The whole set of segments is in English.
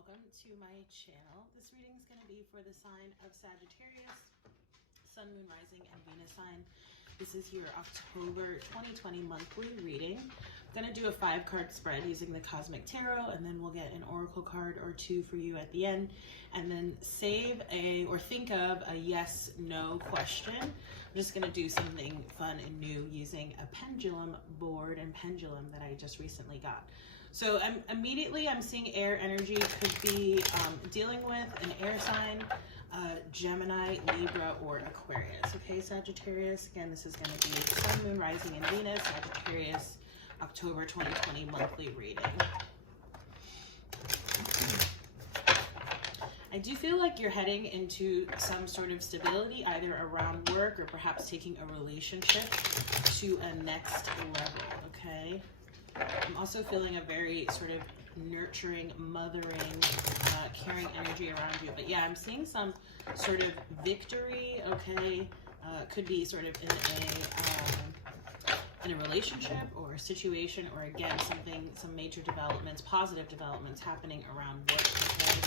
welcome to my channel. This reading is going to be for the sign of Sagittarius, Sun, Moon, Rising, and Venus sign. This is your October 2020 monthly reading. I'm going to do a 5-card spread using the Cosmic Tarot, and then we'll get an oracle card or two for you at the end, and then save or think of a yes/no question. I'm just going to do something fun and new using a pendulum board and pendulum that I just recently got. So I'm seeing air energy. Could be dealing with an air sign, Gemini, Libra, or Aquarius. Okay, Sagittarius. Again, this is going to be Sun, Moon, Rising, and Venus. Sagittarius, October 2020 monthly reading. I do feel like you're heading into some sort of stability, either around work or perhaps taking a relationship to a next level, okay? I'm also feeling a very sort of nurturing, mothering, caring energy around you. But yeah, I'm seeing some sort of victory, okay? Could be sort of in a relationship or a situation, or again, some major developments, positive developments happening around work, okay?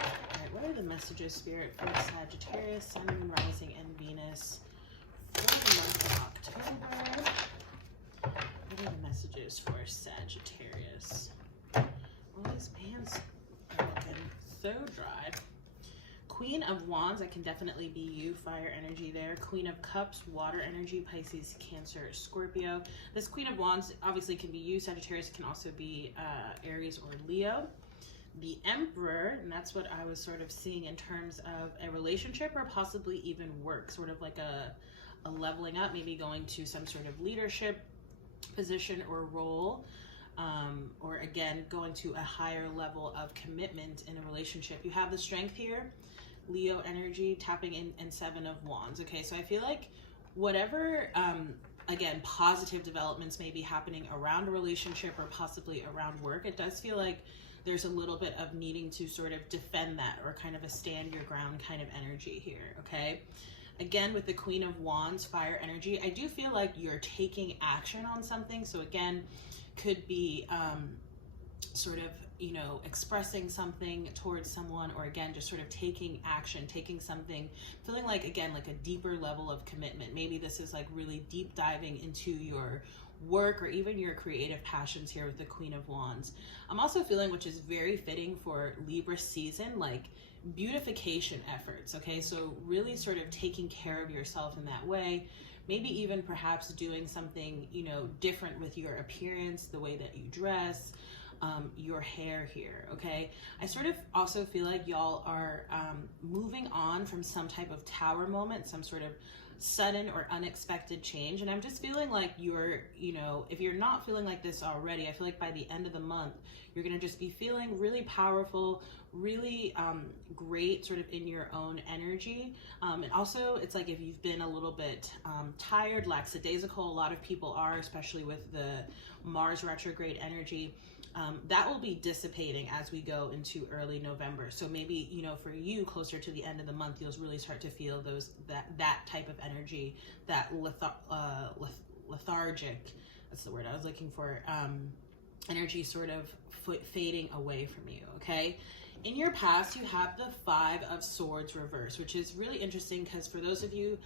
All right, what are the messages, Spirit, for Sagittarius, Sun, Moon, Rising, and Venus for the month of October? What are the messages for Sagittarius? Well, these pants are looking so dry. Queen of Wands, that can definitely be you, fire energy there. Queen of Cups, water energy, Pisces, Cancer, Scorpio. This Queen of Wands obviously can be you, Sagittarius. Can also be Aries or Leo. The Emperor, and that's what I was sort of seeing in terms of a relationship or possibly even work, sort of like a leveling up, maybe going to some sort of leadership position or role, or again going to a higher level of commitment in a relationship. You have the Strength here, Leo energy, tapping in, and 7 of Wands. Okay, so I feel like whatever again positive developments may be happening around a relationship or possibly around work, it does feel like there's a little bit of needing to sort of defend that, or kind of a stand your ground kind of energy here, okay? Again, with the Queen of Wands, fire energy, I do feel like you're taking action on something. So again, could be sort of, you know, expressing something towards someone, or again, just sort of taking action, taking something, feeling like, again, like a deeper level of commitment. Maybe this is like really deep diving into your work or even your creative passions here with the Queen of Wands. I'm also feeling, which is very fitting for Libra season, like beautification efforts, okay? So really sort of taking care of yourself in that way, maybe even perhaps doing something, you know, different with your appearance, the way that you dress, your hair here, okay? I sort of also feel like y'all are moving on from some type of tower moment, some sort of sudden or unexpected change. And I'm just feeling like you're, you know, if you're not feeling like this already, I feel like by the end of the month, you're going to just be feeling really powerful, really great sort of in your own energy. And also it's like if you've been a little bit tired, lackadaisical, a lot of people are, especially with the Mars retrograde energy, that will be dissipating as we go into early November. So maybe, you know, for you, closer to the end of the month, you'll really start to feel that type of energy, that lethargic, that's the word I was looking for, energy sort of fading away from you, okay? In your past, you have the 5 of Swords reverse, which is really interesting because for those of you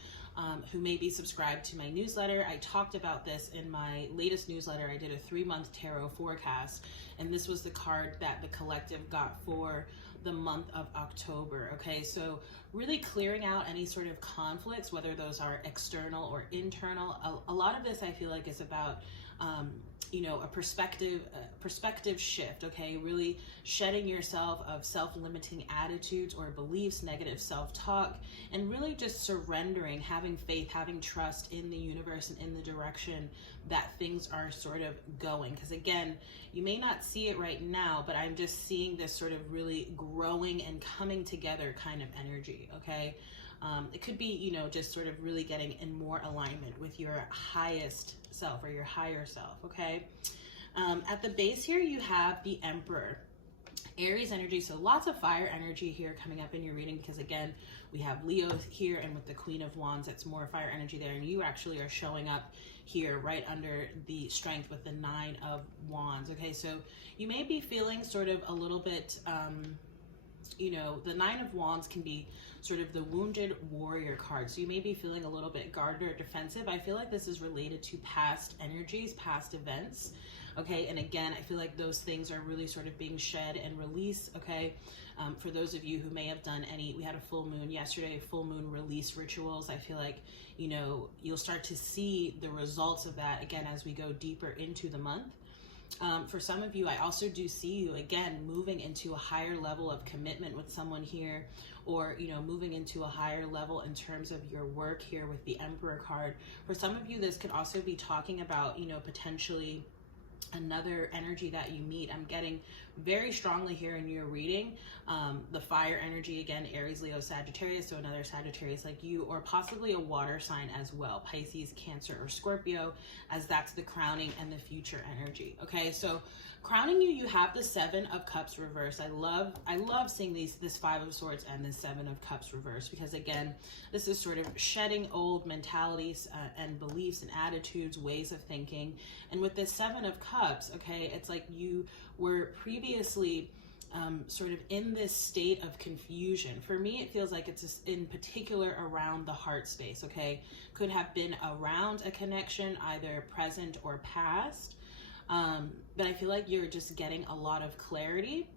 who may be subscribed to my newsletter, I talked about this in my latest newsletter. I did a 3-month tarot forecast, and this was the card that the collective got for the month of October, okay? So really clearing out any sort of conflicts, whether those are external or internal. A lot of this I feel like is about you know, a perspective shift, okay? Really shedding yourself of self-limiting attitudes or beliefs, negative self-talk, and really just surrendering, having faith, having trust in the universe and in the direction that things are sort of going. Because again, you may not see it right now, but I'm just seeing this sort of really growing and coming together kind of energy, okay? It could be, you know, just sort of really getting in more alignment with your highest self or your higher self, okay? At the base here, you have the Emperor. Aries energy, so lots of fire energy here coming up in your reading, because again, we have Leo here, and with the Queen of Wands, it's more fire energy there, and you actually are showing up here right under the Strength with the 9 of Wands. Okay, so you may be feeling sort of a little bit, you know, the 9 of Wands can be sort of the wounded warrior card. So you may be feeling a little bit guarded or defensive. I feel like this is related to past energies, past events. Okay, and again, I feel like those things are really sort of being shed and released. Okay, for those of you who may have done any, we had a full moon yesterday, full moon release rituals. I feel like, you know, you'll start to see the results of that again as we go deeper into the month. For some of you, I also do see you again moving into a higher level of commitment with someone here, or, you know, moving into a higher level in terms of your work here with the Emperor card. For some of you, this could also be talking about, you know, potentially another energy that you meet. I'm getting very strongly here in your reading the fire energy, again, Aries, Leo, Sagittarius, so another Sagittarius like you, or possibly a water sign as well, Pisces, Cancer, or Scorpio, as that's the crowning and the future energy. Okay, so crowning you, you have the 7 of Cups reversed. I love seeing this 5 of Swords and this 7 of Cups reversed, because again, this is sort of shedding old mentalities and beliefs and attitudes, ways of thinking. And with this 7 of Cups, okay, it's like you were previously sort of in this state of confusion. For me, it feels like it's just in particular around the heart space. Okay, could have been around a connection, either present or past. But I feel like you're just getting a lot of clarity.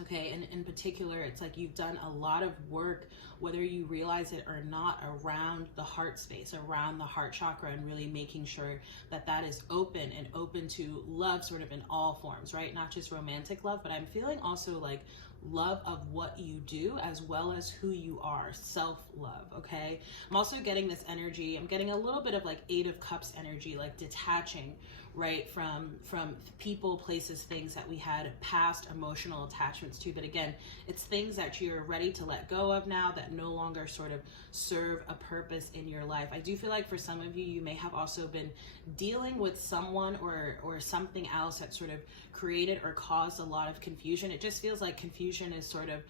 Okay, and in particular, it's like you've done a lot of work, whether you realize it or not, around the heart space, around the heart chakra, and really making sure that that is open and open to love sort of in all forms, right? Not just romantic love, but I'm feeling also like love of what you do as well as who you are, self-love. Okay, I'm also getting this energy, I'm getting a little bit of like 8 of Cups energy, like detaching, right, from people, places, things that we had past emotional attachments to. But again, it's things that you're ready to let go of now, that no longer sort of serve a purpose in your life. I do feel like for some of you, you may have also been dealing with someone or something else that sort of created or caused a lot of confusion. It just feels like confusion is sort of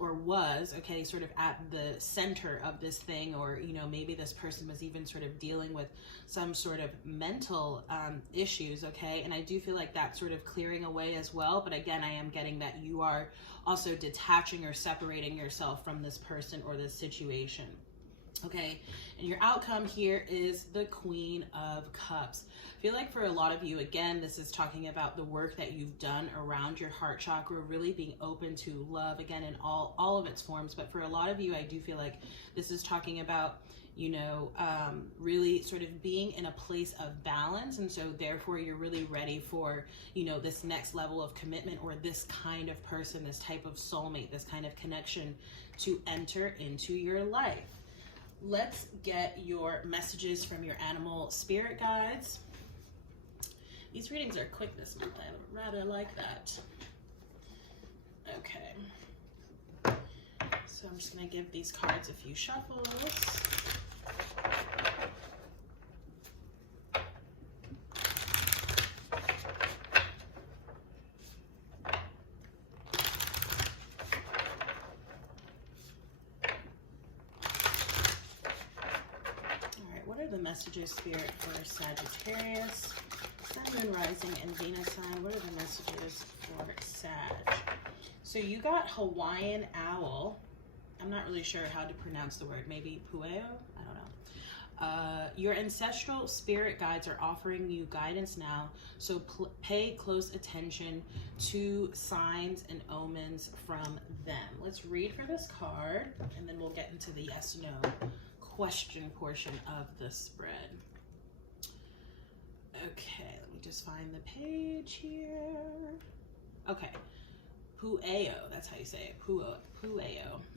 or was, okay, sort of at the center of this thing, or, you know, maybe this person was even sort of dealing with some sort of mental issues, okay, and I do feel like that's sort of clearing away as well. But again, I am getting that you are also detaching or separating yourself from this person or this situation. Okay, and your outcome here is the Queen of Cups. I feel like for a lot of you, again, this is talking about the work that you've done around your heart chakra, really being open to love, again, in all of its forms. But for a lot of you, I do feel like this is talking about, you know, really sort of being in a place of balance. And so therefore you're really ready for, you know, this next level of commitment, or this kind of person, this type of soulmate, this kind of connection to enter into your life. Let's get your messages from your animal spirit guides. These readings are quick this month. I rather like that. Okay. So I'm just going to give these cards a few shuffles. Messages, Spirit, for Sagittarius, Sun, Moon, Rising, and Venus sign. What are the messages for Sag? So you got Hawaiian Owl. I'm not really sure how to pronounce the word. Maybe Pueo? I don't know. Your ancestral spirit guides are offering you guidance now, so pay close attention to signs and omens from them. Let's read for this card, and then we'll get into the yes/no question portion of the spread. Okay, let me just find the page here. Okay, Pueo, that's how you say it, Pueo.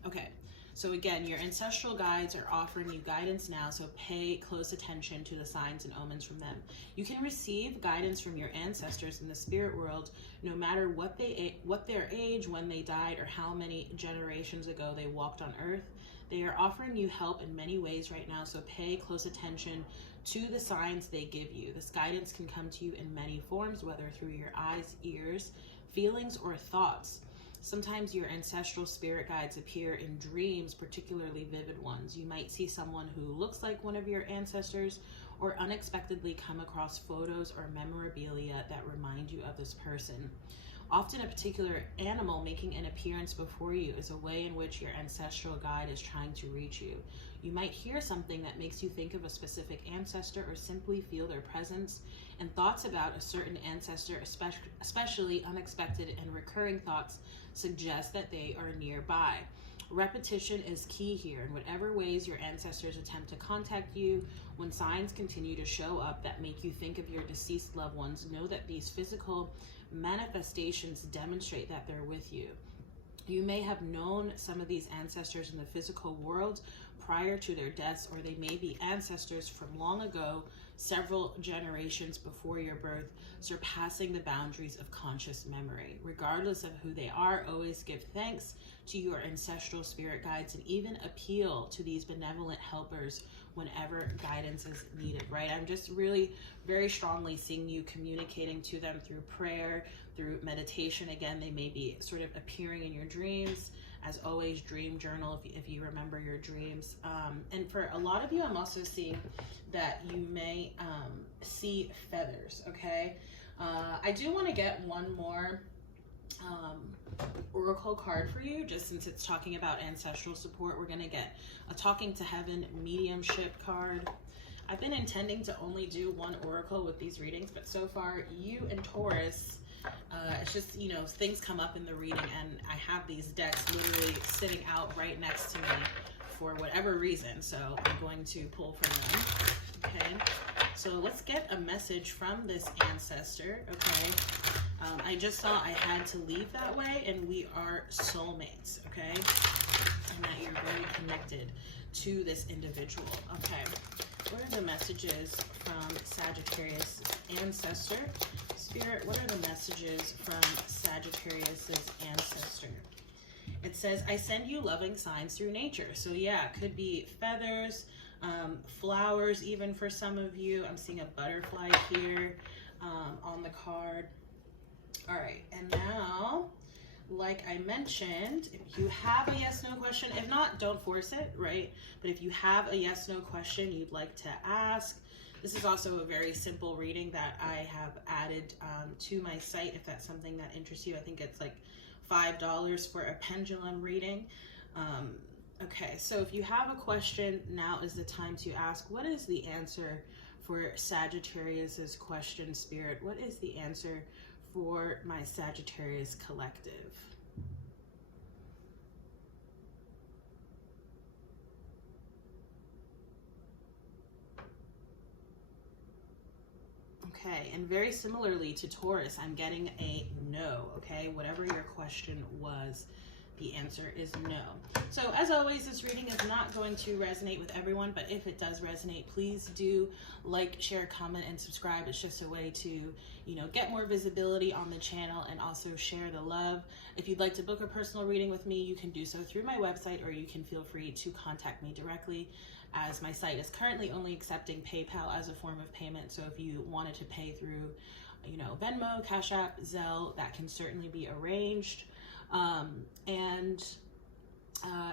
Okay, So again, your ancestral guides are offering you guidance now, so pay close attention to the signs and omens from them. You can receive guidance from your ancestors in the spirit world, no matter what their age, when they died, or how many generations ago they walked on earth. They are offering you help in many ways right now, so pay close attention to the signs they give you. This guidance can come to you in many forms, whether through your eyes, ears, feelings, or thoughts. Sometimes your ancestral spirit guides appear in dreams, particularly vivid ones. You might see someone who looks like one of your ancestors, or unexpectedly come across photos or memorabilia that remind you of this person. Often a particular animal making an appearance before you is a way in which your ancestral guide is trying to reach you. You might hear something that makes you think of a specific ancestor, or simply feel their presence. And thoughts about a certain ancestor, especially unexpected and recurring thoughts, suggest that they are nearby. Repetition is key here. In whatever ways your ancestors attempt to contact you, when signs continue to show up that make you think of your deceased loved ones, know that these physical manifestations demonstrate that they're with you. You may have known some of these ancestors in the physical world prior to their deaths, or they may be ancestors from long ago, several generations before your birth, surpassing the boundaries of conscious memory. Regardless of who they are, always give thanks to your ancestral spirit guides, and even appeal to these benevolent helpers whenever guidance is needed, right? I'm just really very strongly seeing you communicating to them through prayer, through meditation. Again, they may be sort of appearing in your dreams. As always, dream journal if you remember your dreams. And for a lot of you, I'm also seeing that you may see feathers, okay? I do want to get one more oracle card for you, just since it's talking about ancestral support. We're going to get a Talking to Heaven mediumship card. I've been intending to only do one oracle with these readings, but so far, you and Taurus, it's just, you know, things come up in the reading, and I have these decks literally sitting out right next to me for whatever reason, so I'm going to pull from them. Okay, so let's get a message from this ancestor. Okay, I just saw I had to leave that way, and we are soulmates. Okay, and that you're very connected to this individual. Okay, what are the messages from Sagittarius ancestor? Spirit, what are the messages from Sagittarius's ancestor? It says, I send you loving signs through nature. So yeah, it could be feathers, flowers, even for some of you. I'm seeing a butterfly here on the card. All right, and now, like I mentioned, if you have a yes/no question, if not, don't force it, right? But if you have a yes/no question you'd like to ask, this is also a very simple reading that I have added to my site if that's something that interests you. I think it's like $5 for a pendulum reading. Okay, so if you have a question, now is the time to ask. What is the answer for Sagittarius's question, Spirit? What is the answer for my Sagittarius collective? Okay, and very similarly to Taurus, I'm getting a no, okay? Whatever your question was, the answer is no. So as always, this reading is not going to resonate with everyone, but if it does resonate, please do like, share, comment, and subscribe. It's just a way to, you know, get more visibility on the channel and also share the love. If you'd like to book a personal reading with me, you can do so through my website, or you can feel free to contact me directly, as my site is currently only accepting PayPal as a form of payment. So if you wanted to pay through, you know, Venmo, Cash App, Zelle, that can certainly be arranged.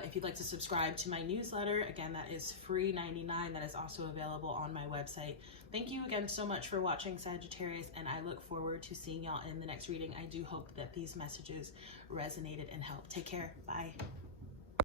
If you'd like to subscribe to my newsletter, again, that is free $99. That is also available on my website. Thank you again so much for watching, Sagittarius, and I look forward to seeing y'all in the next reading. I do hope that these messages resonated and helped. Take care. Bye.